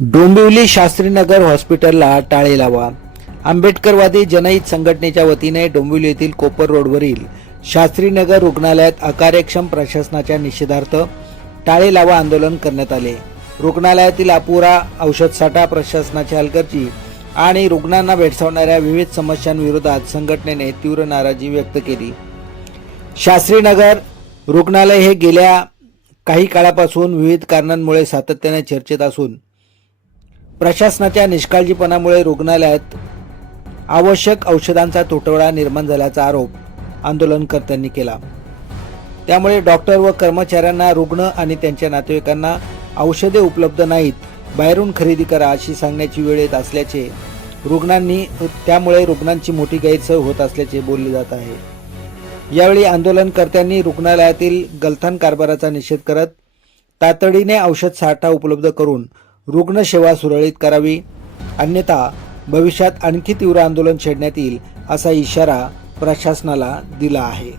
डोंबिवली शास्त्रीनगर हॉस्पिटलला टाळे लावा. आंबेडकरवादी जनहित संघटनेच्या वतीने डोंबिवली येथील कोपर रोडवरील शास्त्रीनगर रुग्णालयात अकार्यक्षम प्रशासनाच्या निषेधार्थ टाळे लावा आंदोलन करण्यात आले. रुग्णालयातील अपुरा औषधसाठा, प्रशासनाची हलगर्जी आणि रुग्णांना भेडसावणाऱ्या विविध समस्यांविरोधात संघटनेने तीव्र नाराजी व्यक्त केली. शास्त्रीनगर रुग्णालय हे गेल्या काही काळापासून विविध कारणांमुळे सातत्याने चर्चेत असून प्रशासनाच्या निष्काळजीपणामुळे रुग्णालयात आवश्यक औषधांचा तुटवडा निर्माण झाल्याचा आरोप आंदोलनकर्त्यांनी केला. त्यामुळे डॉक्टर व कर्मचाऱ्यांना, रुग्ण आणि त्यांच्या नातेवाईकांना औषधे उपलब्ध नाहीत, बाहेरून खरेदी करा अशी सांगण्याची वेळ येत असल्याचे त्यामुळे रुग्णांची मोठी गैरसोय होत असल्याचे बोलले जात आहे. यावेळी आंदोलनकर्त्यांनी रुग्णालयातील गलथान कारभाराचा निषेध करत तातडीने औषध साठा उपलब्ध करून रुग्णसेवा सुरळीत करावी, अन्यथा भविष्यात आणखी तीव्र आंदोलन छेडण्यात येईल असा इशारा प्रशासनाला दिला आहे.